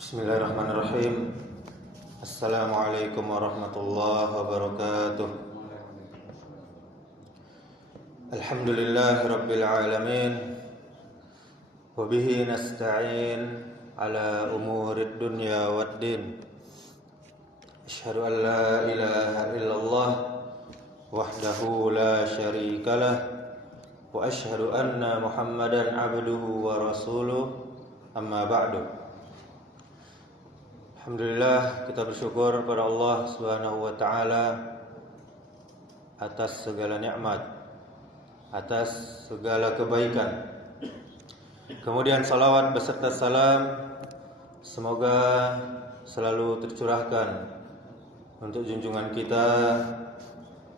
Bismillahirrahmanirrahim. Assalamualaikum warahmatullahi wabarakatuh. Alhamdulillahi rabbil alamin. Wabihi nasta'in ala umurid dunya waddin. Asyhadu an la ilaha illallah wahdahu la syarikalah. Wa asyhadu anna Muhammadan abduhu wa rasuluh. Amma ba'du. Alhamdulillah, kita bersyukur kepada Allah Subhanahu wa taala atas segala nikmat, atas segala kebaikan. Kemudian salawat beserta salam semoga selalu tercurahkan untuk junjungan kita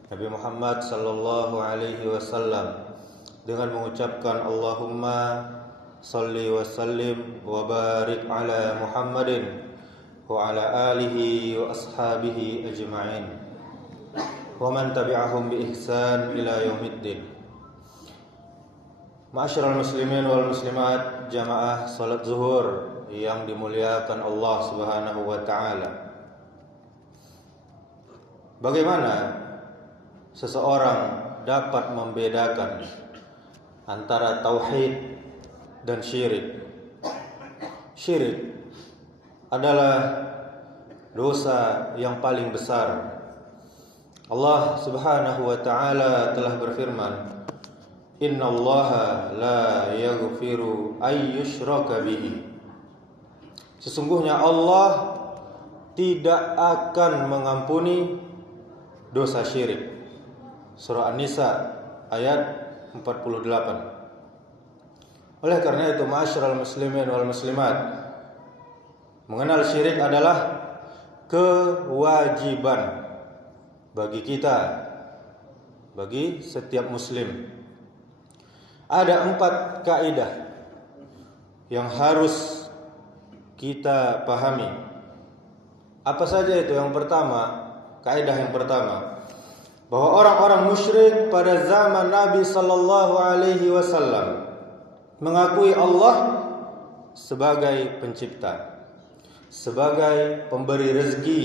Nabi Muhammad sallallahu alaihi wasallam dengan mengucapkan Allahumma shalli wa sallim wa barik ala Muhammadin wa ala alihi wa ashabihi ajma'in wa man tabi'ahum bi ihsan ila yaumiddin. Ma'asyiral muslimin wal muslimat, jamaah salat zuhur yang dimuliakan Allah Subhanahu wa taala. Bagaimana seseorang dapat membedakan antara tauhid dan syirik? Syirik adalah dosa yang paling besar. Allah Subhanahu wa taala telah berfirman, "Innallaha la yaghfiru ay yushraka bihi." Sesungguhnya Allah tidak akan mengampuni dosa syirik. Surah An-Nisa ayat 48. Oleh karena itu, ma'asyiral muslimin wal muslimat, mengenal syirik adalah kewajiban bagi kita, bagi setiap muslim. Ada 4 kaidah yang harus kita pahami. Apa saja itu? Yang pertama, kaidah yang pertama, bahwa orang-orang musyrik pada zaman Nabi sallallahu alaihi wasallam mengakui Allah sebagai pencipta, sebagai pemberi rezeki,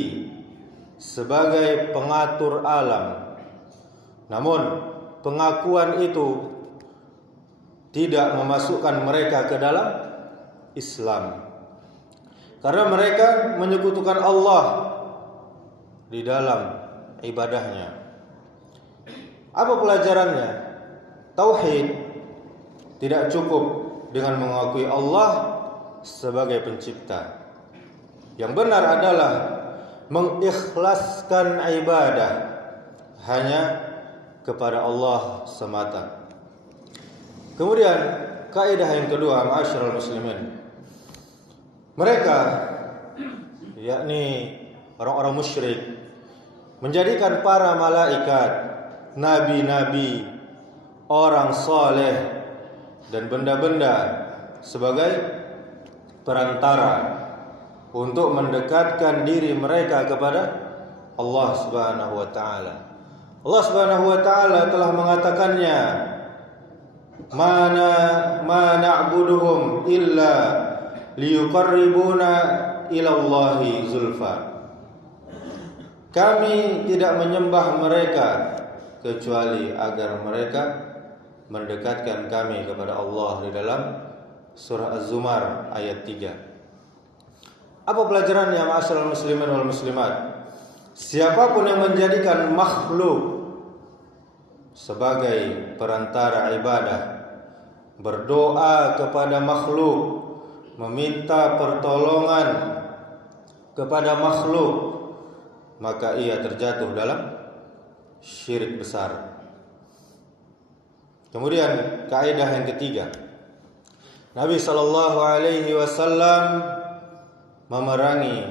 sebagai pengatur alam. Namun pengakuan itu tidak memasukkan mereka ke dalam Islam, karena mereka menyekutukan Allah di dalam ibadahnya. Apa pelajarannya? Tauhid tidak cukup dengan mengakui Allah sebagai pencipta. Yang benar adalah mengikhlaskan ibadah hanya kepada Allah semata. Kemudian kaidah yang kedua, ma'asyiral muslimin, mereka, yakni orang-orang musyrik, menjadikan para malaikat, nabi-nabi, orang saleh dan benda-benda sebagai perantara untuk mendekatkan diri mereka kepada Allah Subhanahu wa taala. Allah Subhanahu wa taala telah mengatakannya, ma na'buduhum illa liyuqarribuna ila Allahi zulfa. Kami tidak menyembah mereka kecuali agar mereka mendekatkan kami kepada Allah, di dalam surah Az-Zumar ayat 3. Apa pelajarannya, ma'asyiral muslimin wal muslimat? Siapapun yang menjadikan makhluk sebagai perantara ibadah, berdoa kepada makhluk, meminta pertolongan kepada makhluk, maka ia terjatuh dalam syirik besar. Kemudian kaidah yang ketiga, Nabi sallallahu alaihi wasallam memerangi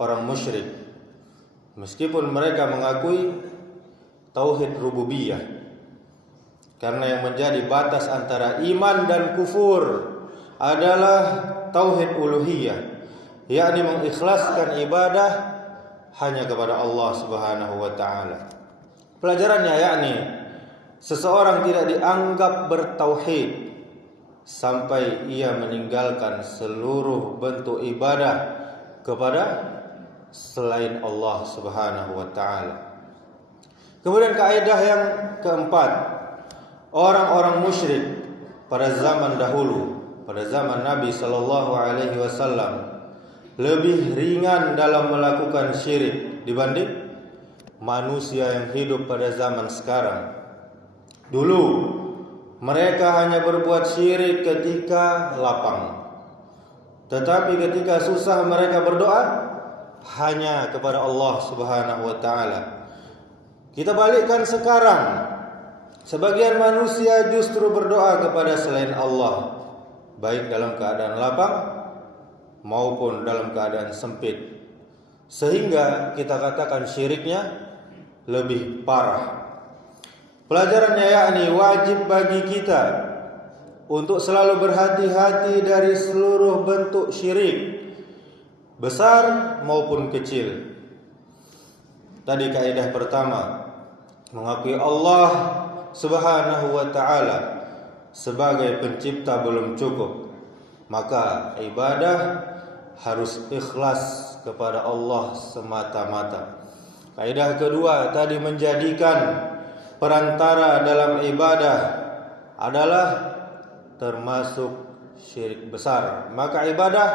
orang musyrik meskipun mereka mengakui tauhid rububiyah, karena yang menjadi batas antara iman dan kufur adalah tauhid uluhiyah, yakni mengikhlaskan ibadah hanya kepada Allah Subhanahu wa taala. Pelajarannya yakni seseorang tidak dianggap bertauhid sampai ia meninggalkan seluruh bentuk ibadah kepada selain Allah Subhanahu wa taala. Kemudian kaidah yang keempat, orang-orang musyrik pada zaman dahulu, pada zaman Nabi sallallahu alaihi wasallam, lebih ringan dalam melakukan syirik dibanding manusia yang hidup pada zaman sekarang. Dulu mereka hanya berbuat syirik ketika lapang, tetapi ketika susah mereka berdoa hanya kepada Allah Subhanahu wa taala. Kita balikkan sekarang, sebagian manusia justru berdoa kepada selain Allah, baik dalam keadaan lapang maupun dalam keadaan sempit, sehingga kita katakan syiriknya lebih parah. Pelajarannya yakni wajib bagi kita untuk selalu berhati-hati dari seluruh bentuk syirik, besar maupun kecil. Tadi kaidah pertama, mengakui Allah Subhanahu wa taala sebagai pencipta belum cukup, maka ibadah harus ikhlas kepada Allah semata-mata. Kaidah kedua tadi, menjadikan perantara dalam ibadah adalah termasuk syirik besar, maka ibadah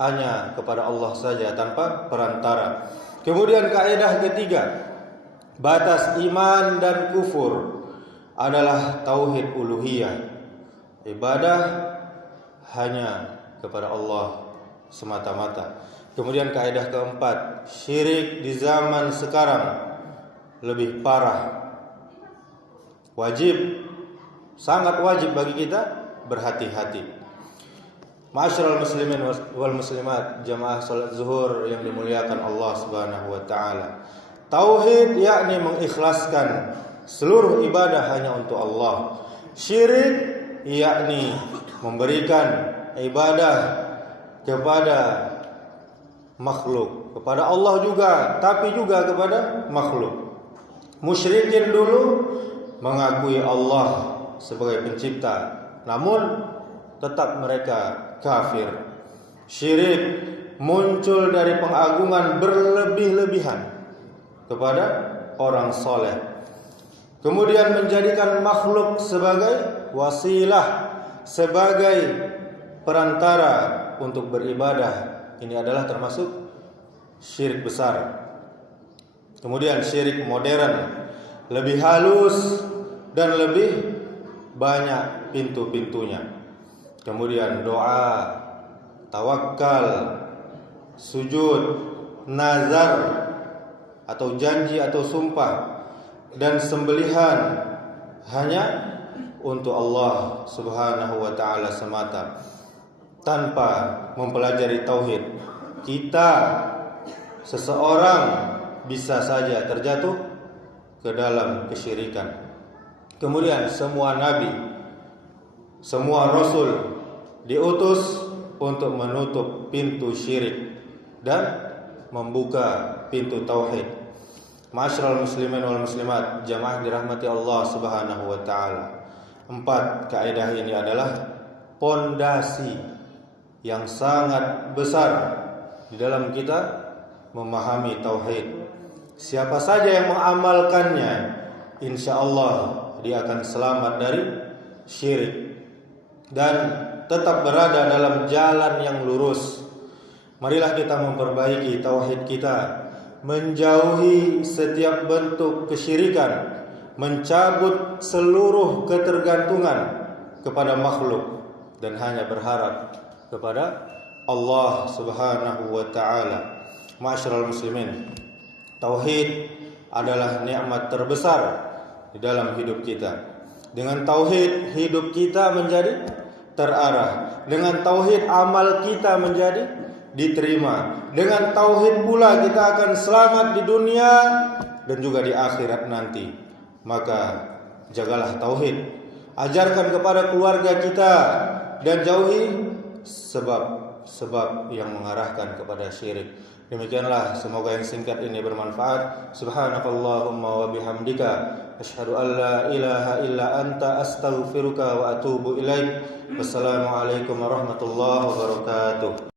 hanya kepada Allah saja tanpa perantara. Kemudian kaidah ketiga, batas iman dan kufur adalah tauhid uluhiyah. Ibadah hanya kepada Allah semata-mata. Kemudian kaidah keempat, syirik di zaman sekarang lebih parah. Wajib, sangat wajib bagi kita berhati-hati. Ma'asyiral muslimin wal muslimat, jamaah salat zuhur yang dimuliakan Allah Subhanahu wa taala. Tauhid yakni mengikhlaskan seluruh ibadah hanya untuk Allah. Syirik yakni memberikan ibadah kepada makhluk, kepada Allah juga, tapi juga kepada makhluk. Musyrikin dulu mengakui Allah sebagai pencipta, namun tetap mereka kafir. Syirik muncul dari pengagungan berlebih-lebihan kepada orang soleh, kemudian menjadikan makhluk sebagai wasilah, sebagai perantara untuk beribadah. Ini adalah termasuk syirik besar. Kemudian syirik modern lebih halus dan lebih banyak pintu-pintunya. Kemudian doa, tawakal, sujud, nazar atau janji atau sumpah, dan sembelihan hanya untuk Allah Subhanahu wa taala semata. Tanpa mempelajari tauhid, kita, seseorang bisa saja terjatuh ke dalam kesyirikan. Kemudian semua nabi, semua rasul diutus untuk menutup pintu syirik dan membuka pintu tauhid. Ma'asyiral muslimin wal muslimat, jamaah dirahmati Allah Subhanahu wa taala. 4 kaidah ini adalah pondasi yang sangat besar di dalam kita memahami tauhid. Siapa saja yang mengamalkannya, insyaallah dia akan selamat dari syirik dan tetap berada dalam jalan yang lurus. Marilah kita memperbaiki tauhid kita, menjauhi setiap bentuk kesyirikan, mencabut seluruh ketergantungan kepada makhluk dan hanya berharap kepada Allah Subhanahu wa taala. Ma'asyiral muslimin, tauhid adalah nikmat terbesar di dalam hidup kita. Dengan tauhid hidup kita menjadi terarah. Dengan tauhid amal kita menjadi diterima. Dengan tauhid pula kita akan selamat di dunia dan juga di akhirat nanti. Maka jagalah tauhid, ajarkan kepada keluarga kita dan jauhi sebab-sebab yang mengarahkan kepada syirik. Demikianlah, semoga yang singkat ini bermanfaat. Subhanakallahumma wa bihamdika asyhadu an la ilaha illa anta astaghfiruka wa atubu ilaik. Wassalamualaikum warahmatullahi wabarakatuh.